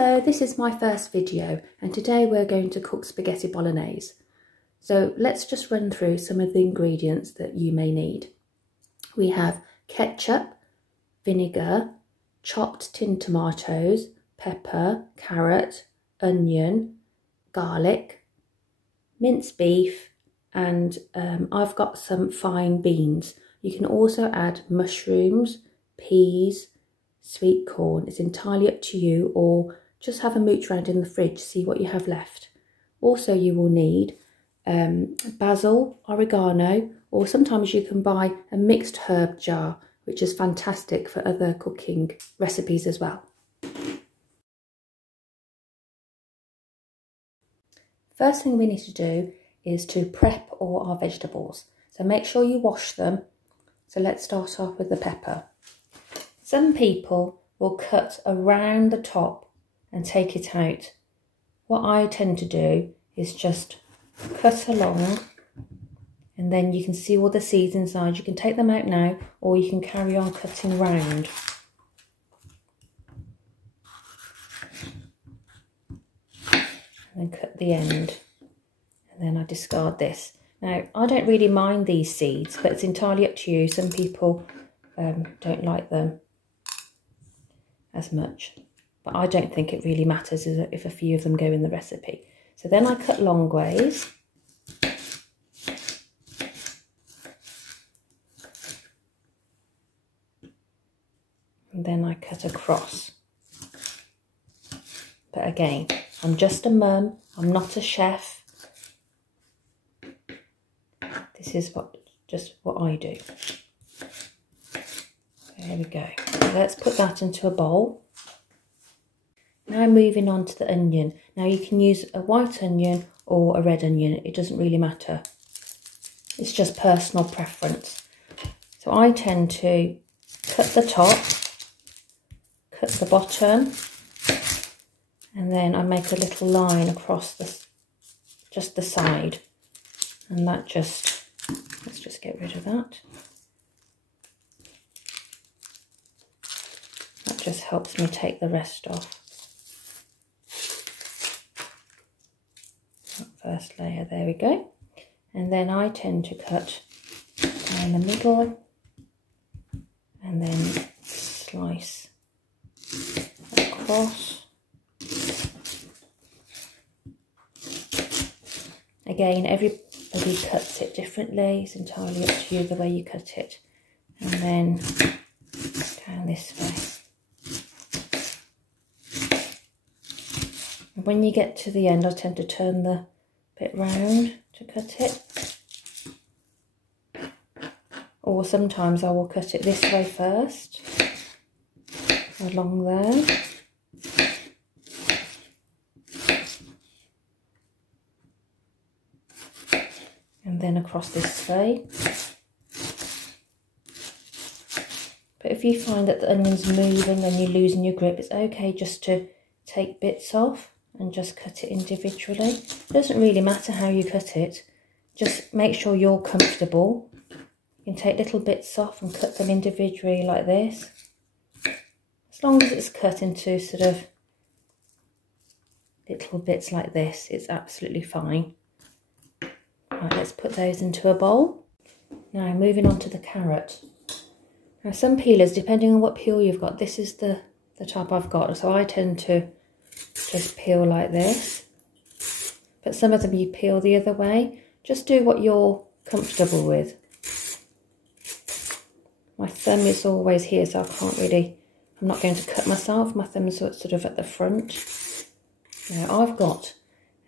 Hello, this is my first video and today we're going to cook spaghetti bolognese. So let's just run through some of the ingredients that you may need. We have ketchup, vinegar, chopped tinned tomatoes, pepper, carrot, onion, garlic, minced beef, and I've got some fine beans. You can also add mushrooms, peas, sweet corn. It's entirely up to you, or just have a mooch around in the fridge, see what you have left. Also you will need basil, oregano, or sometimes you can buy a mixed herb jar, which is fantastic for other cooking recipes as well. First thing we need to do is to prep all our vegetables. So make sure you wash them. So let's start off with the pepper. Some people will cut around the top and take it out. What I tend to do is just cut along, and then you can see all the seeds inside. You can take them out now, or you can carry on cutting round. And then cut the end, and then I discard this. Now, I don't really mind these seeds, but it's entirely up to you. Some people don't like them as much, but I don't think it really matters if a few of them go in the recipe. So then I cut long ways. And then I cut across. But again, I'm just a mum, I'm not a chef. This is just what I do. There we go. So let's put that into a bowl. Now moving on to the onion. Now you can use a white onion or a red onion. It doesn't really matter. It's just personal preference. So I tend to cut the top, cut the bottom, and then I make a little line across just the side. And that let's just get rid of that. That just helps me take the rest off. That first layer, there we go. And then I tend to cut down the middle and then slice across. Again, everybody cuts it differently. It's entirely up to you the way you cut it. And then down this way. When you get to the end, I tend to turn the bit round to cut it. Or sometimes I will cut it this way first, along there. And then across this way. But if you find that the onion's moving and you're losing your grip, it's okay just to take bits off and just cut it individually. It doesn't really matter how you cut it, just make sure you're comfortable. You can take little bits off and cut them individually like this. As long as it's cut into sort of little bits like this, it's absolutely fine. Right, let's put those into a bowl. Now moving on to the carrot. Now some peelers, depending on what peel you've got, this is the type I've got, so I tend to just peel like this, but some of them you peel the other way. Just do what you're comfortable with. My thumb is always here, so I'm not going to cut myself. My thumb is sort of at the front. Now I've got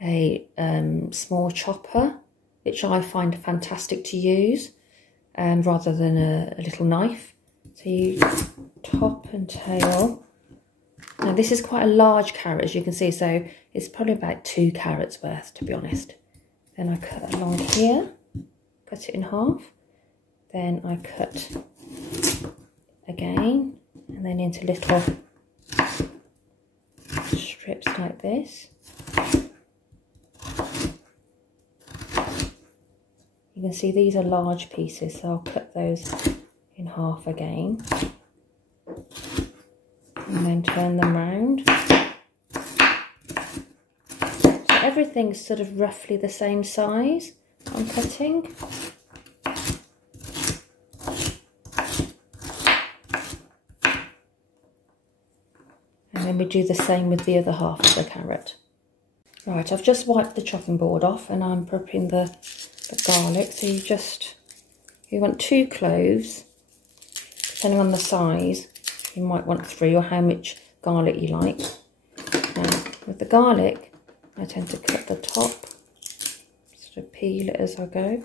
a small chopper, which I find fantastic to use, rather than a little knife. So you top and tail. Now this is quite a large carrot, as you can see, so it's probably about 2 carrots worth, to be honest. Then I cut along here, cut it in half. Then I cut again, and then into little strips like this. You can see these are large pieces, so I'll cut those in half again. And then turn them round. everything's sort of roughly the same size I'm cutting. And then we do the same with the other half of the carrot. Right, I've just wiped the chopping board off and I'm prepping the garlic. So you want 2 cloves, depending on the size. You might want 3 or how much garlic you like. Now, with the garlic, I tend to cut the top, sort of peel it as I go.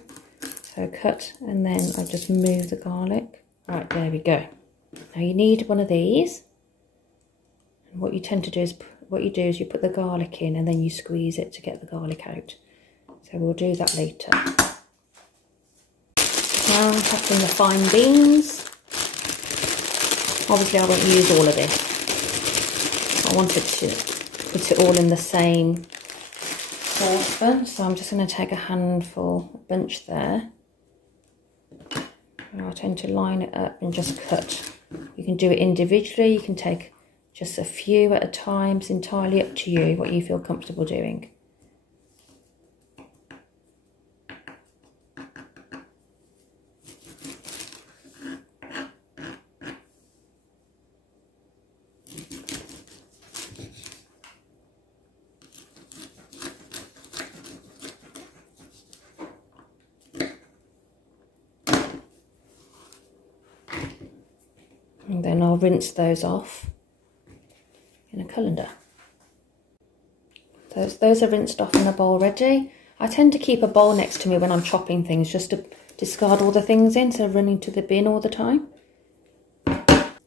So cut, and then I just move the garlic. Right, there we go. Now you need one of these. And what you tend to do is, you put the garlic in and then you squeeze it to get the garlic out. So we'll do that later. Now I'm cutting the fine beans. Obviously I won't use all of this. I wanted to put it all in the same saucepan, so I'm just going to take a handful, a bunch there. And I tend to line it up and just cut. You can do it individually, you can take just a few at a time. It's entirely up to you what you feel comfortable doing. And then I'll rinse those off in a colander. So those are rinsed off in a bowl ready. I tend to keep a bowl next to me when I'm chopping things, just to discard all the things in, so running to the bin all the time.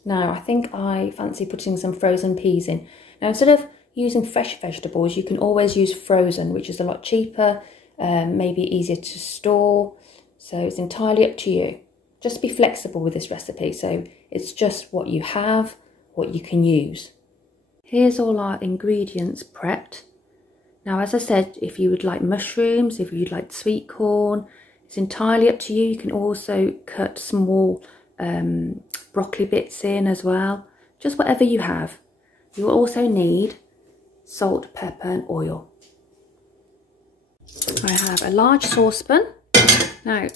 Now I think I fancy putting some frozen peas in. Now instead of using fresh vegetables, you can always use frozen, which is a lot cheaper, maybe easier to store. So it's entirely up to you. Just be flexible with this recipe, so it's just what you have, what you can use. Here's all our ingredients prepped. Now, as I said, if you would like mushrooms, if you'd like sweet corn, it's entirely up to you. You can also cut small broccoli bits in as well, just whatever you have. You'll also need salt, pepper and oil. I have a large saucepan. Now,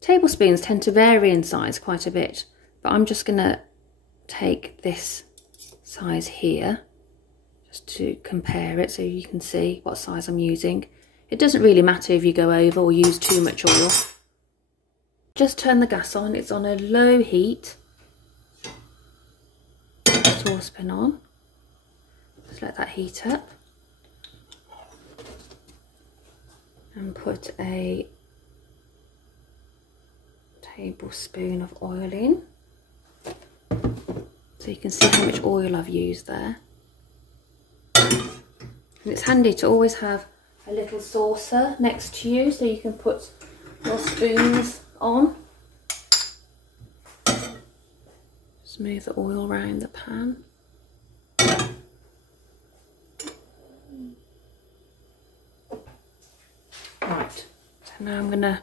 tablespoons tend to vary in size quite a bit, but I'm just going to take this size here just to compare it so you can see what size I'm using. It doesn't really matter if you go over or use too much oil. Just turn the gas on, it's on a low heat. Saucepan on. Just let that heat up. And put a tablespoon of oil in, so you can see how much oil I've used there. And it's handy to always have a little saucer next to you so you can put your spoons on. Just move the oil around the pan. Right, so now I'm going to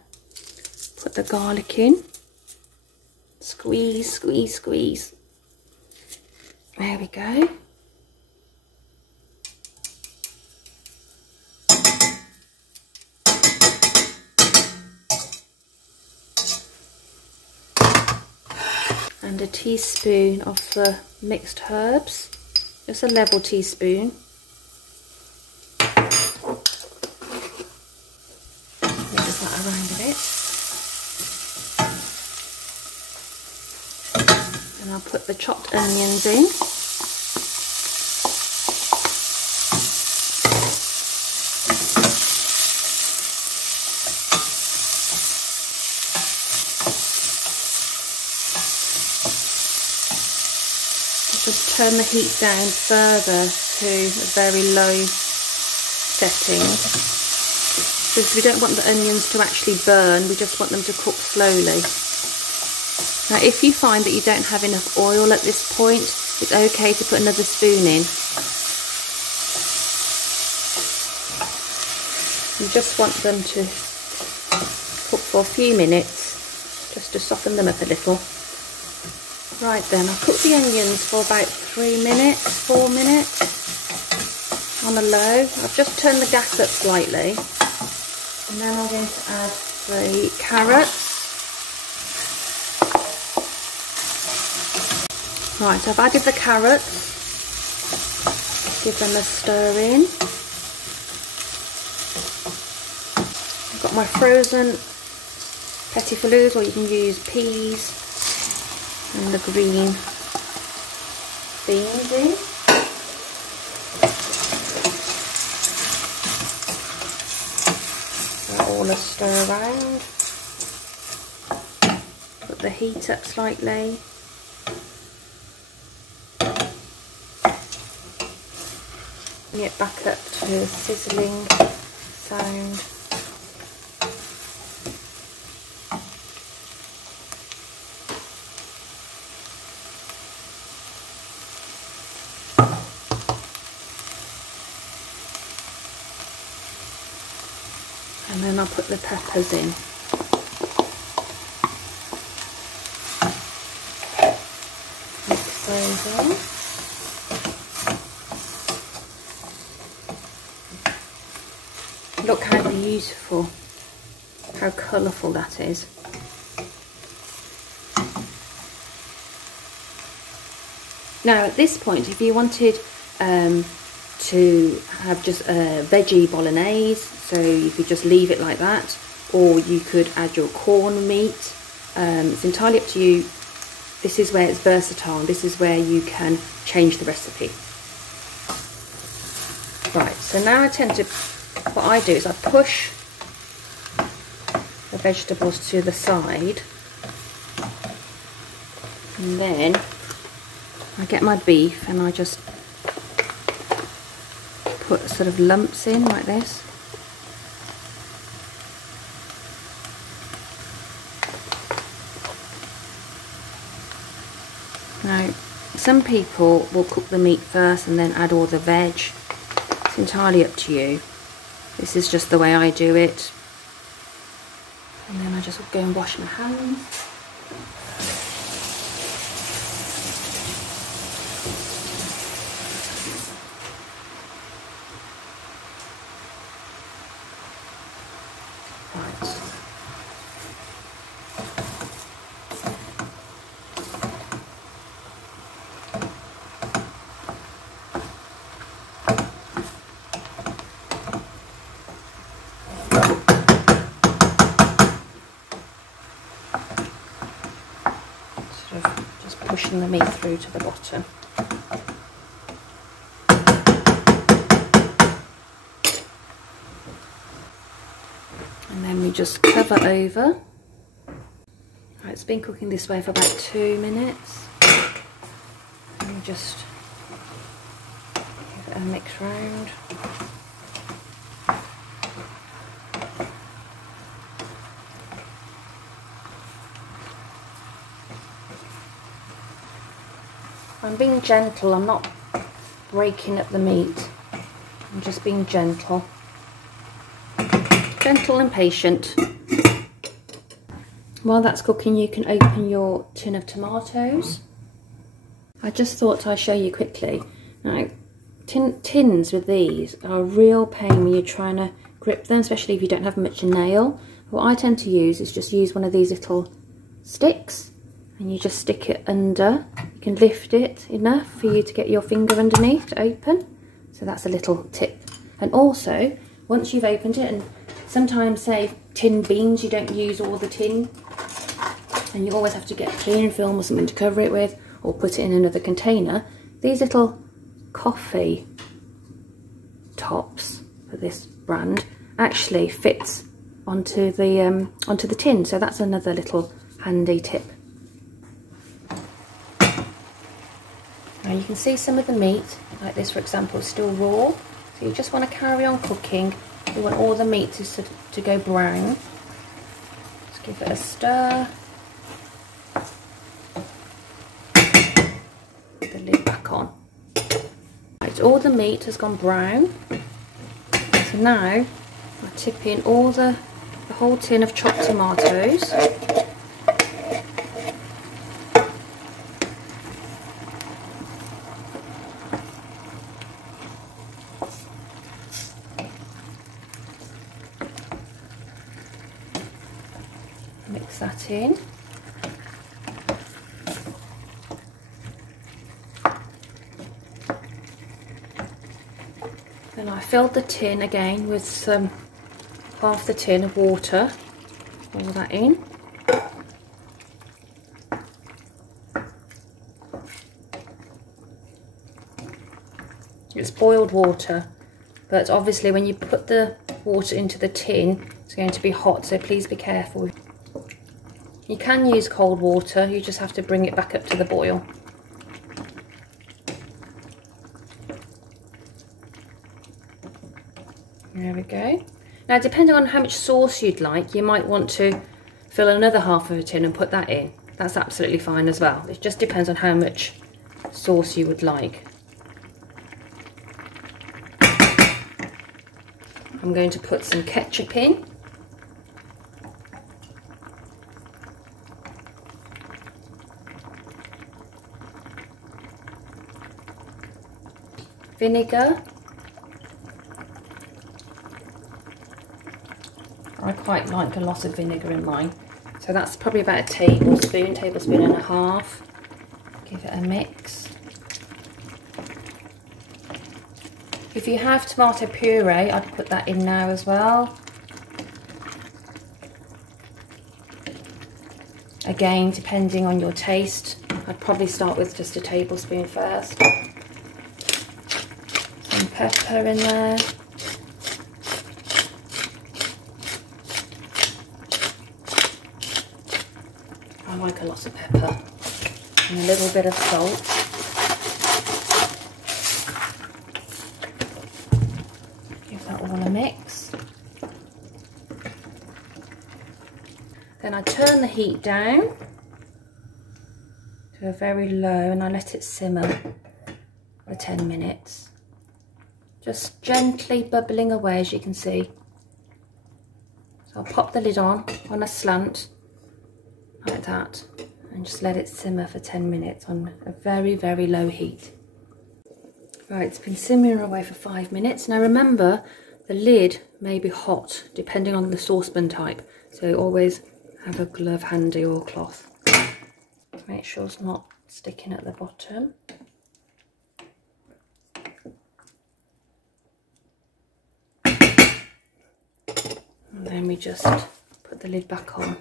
put the garlic in. Squeeze, squeeze, squeeze. There we go. And a teaspoon of the mixed herbs, just a level teaspoon. Mix that around a bit. And I'll put the chopped onions in. Just turn the heat down further to a very low setting, because we don't want the onions to actually burn, we just want them to cook slowly. Now if you find that you don't have enough oil at this point, it's okay to put another spoon in. You just want them to cook for a few minutes, just to soften them up a little. Right then, I'll cook the onions for about 3 minutes, 4 minutes. on a low. I've just turned the gas up slightly. And then I'm going to add the carrots. Right, I've added the carrots. Give them a stir in. I've got my frozen petit filets, or you can use peas and the green beans in. So all a stir around. Put the heat up slightly. Bring it back up to a sizzling sound. And then I'll put the peppers in. Mix those in. Look how beautiful, how colourful that is. Now at this point, if you wanted to have just a veggie bolognese, so you could just leave it like that, or you could add your corn meat. It's entirely up to you. This is where it's versatile. This is where you can change the recipe. Right, so now what I do is I push the vegetables to the side, and then I get my beef and I just put sort of lumps in like this. Now, some people will cook the meat first and then add all the veg. It's entirely up to you. This is just the way I do it. And then I just go and wash my hands. Right. Just pushing the meat through to the bottom. And then we just cover over. Right, it's been cooking this way for about 2 minutes. And we just give it a mix round. I'm being gentle, I'm not breaking up the meat. I'm just being gentle. Gentle and patient. While that's cooking, you can open your tin of tomatoes. I just thought I'd show you quickly. Now, tins with these are a real pain when you're trying to grip them, especially if you don't have much nail. What I tend to use is just use one of these little sticks, and you just stick it under. You can lift it enough for you to get your finger underneath to open. So that's a little tip. And also, once you've opened it, and sometimes say tin beans, you don't use all the tin, and you always have to get cleaning film or something to cover it with, or put it in another container. These little coffee tops for this brand actually fits onto the tin, so that's another little handy tip. Now you can see some of the meat, like this for example, is still raw, so you just want to carry on cooking. You want all the meat to go brown. Just give it a stir. Put the lid back on. Right, all the meat has gone brown. So now I tip in all the whole tin of chopped tomatoes. that in. Then I filled the tin again with half the tin of water. Pour that in. It's boiled water, but obviously when you put the water into the tin, it's going to be hot, so please be careful. You can use cold water, you just have to bring it back up to the boil. There we go. Now, depending on how much sauce you'd like, you might want to fill another half of a tin and put that in. That's absolutely fine as well. It just depends on how much sauce you would like. I'm going to put some ketchup in. Vinegar. I quite like a lot of vinegar in mine. So that's probably about a tablespoon and a half. Give it a mix. If you have tomato puree, I'd put that in now as well. Again, depending on your taste, I'd probably start with just a tablespoon first. Some pepper in there. I like a lot of pepper. And a little bit of salt. All a mix. Then I turn the heat down to a very low and I let it simmer for 10 minutes. Just gently bubbling away, as you can see. So I'll pop the lid on a slant like that and just let it simmer for 10 minutes on a very, very low heat. Right, it's been simmering away for 5 minutes. Now remember, the lid may be hot depending on the saucepan type, so always have a glove handy or cloth. Make sure it's not sticking at the bottom. And then we just put the lid back on.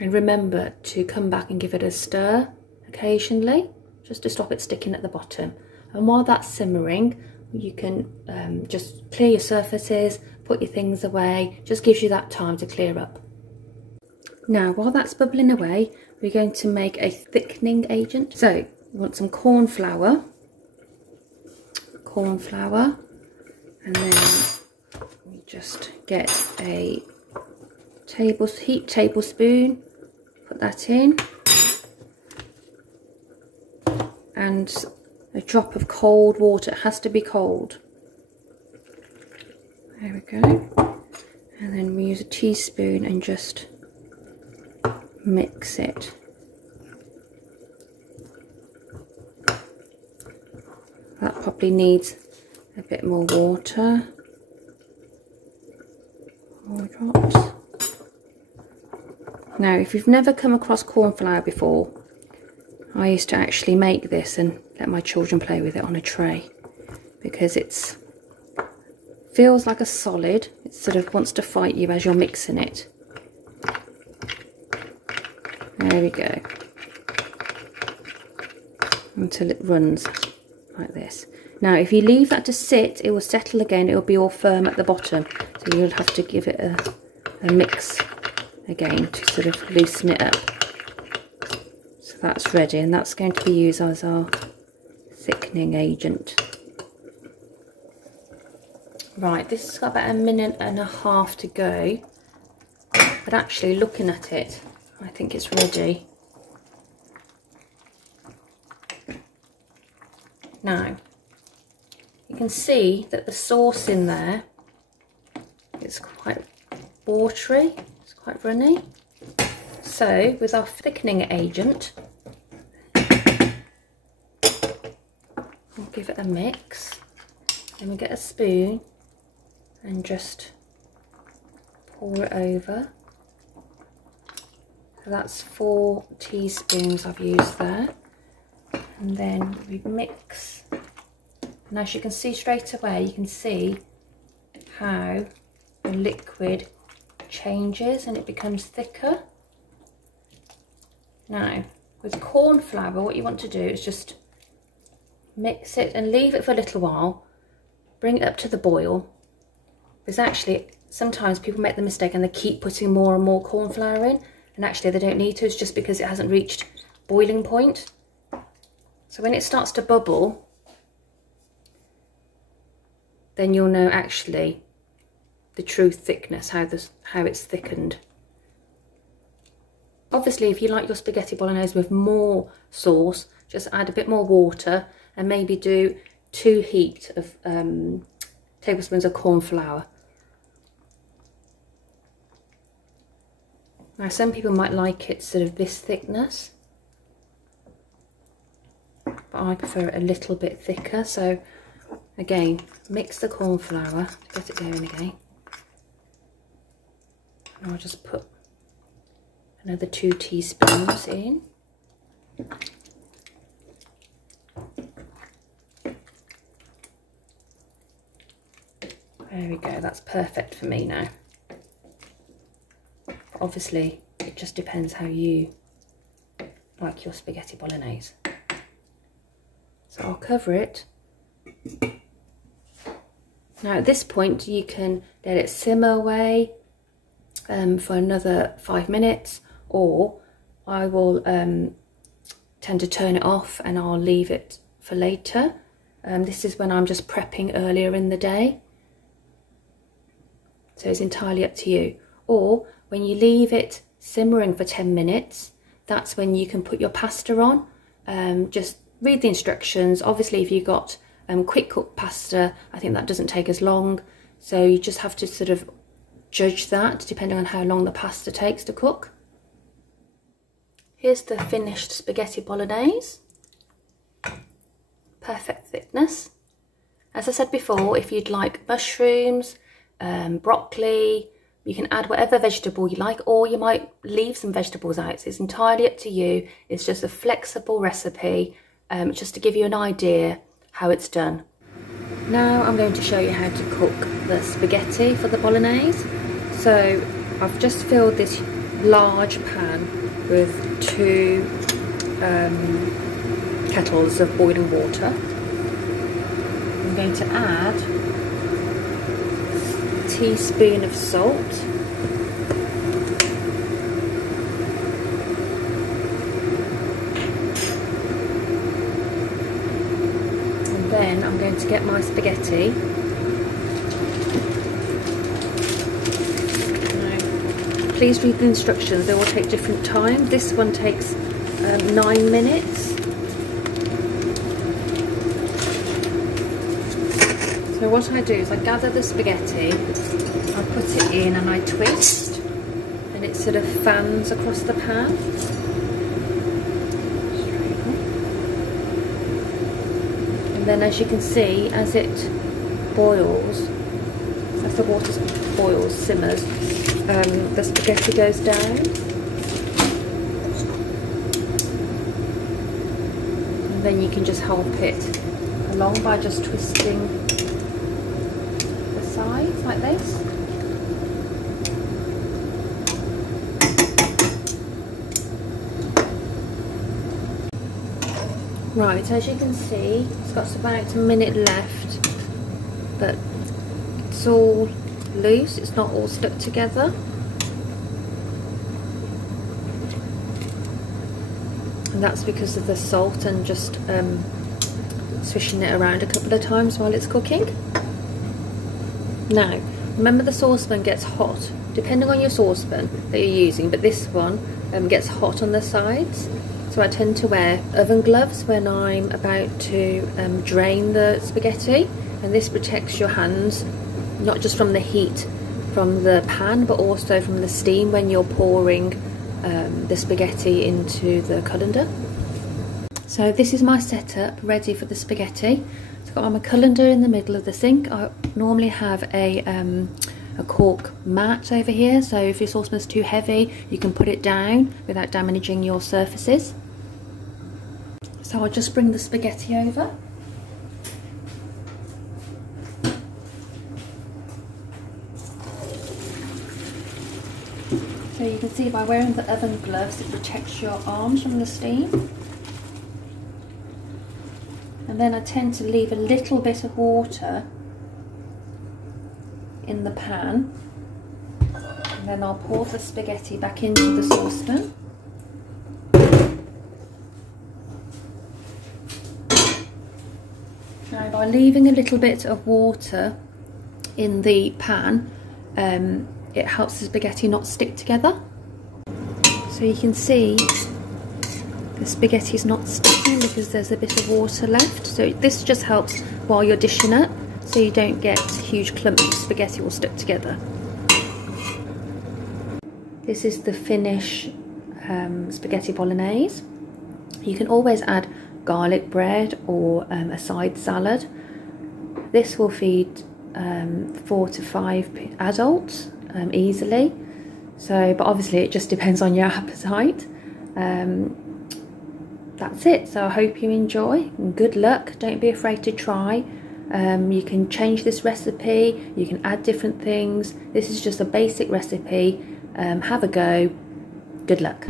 And remember to come back and give it a stir occasionally, just to stop it sticking at the bottom. And while that's simmering, you can just clear your surfaces, put your things away. Just gives you that time to clear up. Now, while that's bubbling away, we're going to make a thickening agent. So, we want some corn flour, and then we just get a heat tablespoon, put that in, and a drop of cold water. It has to be cold. There we go. And then we use a teaspoon and just mix it. That probably needs a bit more water. More drops. Now, if you've never come across corn flour before, I used to actually make this and let my children play with it on a tray, because it feels like a solid. It sort of wants to fight you as you're mixing it. There we go. Until it runs like this. Now, if you leave that to sit, it will settle again. It will be all firm at the bottom. So you'll have to give it a mix again to sort of loosen it up. So that's ready, and that's going to be used as our thickening agent. Right, this has got about 1.5 minutes to go, but actually looking at it, I think it's ready. Now, you can see that the sauce in there, it's quite watery, it's quite runny. So with our thickening agent, we'll give it a mix. Then we get a spoon and just pour it over. So that's 4 teaspoons I've used there. And then we mix. And as you can see straight away, you can see how the liquid changes and it becomes thicker. Now, with corn flour, what you want to do is just mix it and leave it for a little while. Bring it up to the boil. Because actually, sometimes people make the mistake and they keep putting more and more corn flour in. And actually they don't need to, it's just because it hasn't reached boiling point. So when it starts to bubble, then you'll know actually the true thickness, how it's thickened. Obviously, if you like your spaghetti bolognese with more sauce, just add a bit more water and maybe do 2 heaped of tablespoons of corn flour. Now, some people might like it sort of this thickness, but I prefer it a little bit thicker. So again, mix the corn flour to get it going again. And I'll just put another 2 teaspoons in. There we go, that's perfect for me now. Obviously, it just depends how you like your spaghetti bolognese. So I'll cover it. Now at this point, you can let it simmer away for another 5 minutes, or I will tend to turn it off and I'll leave it for later. This is when I'm just prepping earlier in the day. So it's entirely up to you. Or when you leave it simmering for 10 minutes, that's when you can put your pasta on. Just read the instructions. Obviously, if you've got quick cook pasta, I think that doesn't take as long. So you just have to sort of judge that depending on how long the pasta takes to cook. Here's the finished spaghetti bolognese. Perfect thickness. As I said before, if you'd like mushrooms, broccoli, you can add whatever vegetable you like, or you might leave some vegetables out. It's entirely up to you. It's just a flexible recipe, just to give you an idea how it's done. Now I'm going to show you how to cook the spaghetti for the bolognese. So I've just filled this large pan with 2 kettles of boiling water. I'm going to add a teaspoon of salt, and then I'm going to get my spaghetti. Now, please read the instructions, they will take different time. This one takes 9 minutes. So what I do is I gather the spaghetti, I put it in and I twist, and it sort of fans across the pan. And then as you can see, as it boils, as the water boils, simmers, the spaghetti goes down. And then you can just help it along by just twisting sides like this. Right, as you can see, it's got about a minute left, but it's all loose, it's not all stuck together. And that's because of the salt and just swishing it around a couple of times while it's cooking. Now, remember the saucepan gets hot, depending on your saucepan that you're using, but this one gets hot on the sides. So I tend to wear oven gloves when I'm about to drain the spaghetti, and this protects your hands, not just from the heat from the pan, but also from the steam when you're pouring the spaghetti into the colander. So this is my setup ready for the spaghetti. I've got my colander in the middle of the sink. I normally have a a cork mat over here, so if your saucepan's too heavy you can put it down without damaging your surfaces. So I'll just bring the spaghetti over. So you can see by wearing the oven gloves it protects your arms from the steam. And then I tend to leave a little bit of water in the pan, and then I'll pour the spaghetti back into the saucepan. Now by leaving a little bit of water in the pan, it helps the spaghetti not stick together. So you can see the spaghetti is not sticking because there's a bit of water left. So this just helps while you're dishing it, so you don't get huge clumps of spaghetti all stuck together. This is the finished spaghetti bolognese. You can always add garlic bread or a side salad. This will feed 4 to 5 adults easily. So, but obviously it just depends on your appetite. That's it. So I hope you enjoy and good luck. Don't be afraid to try. You can change this recipe, you can add different things. This is just a basic recipe. Have a go. Good luck.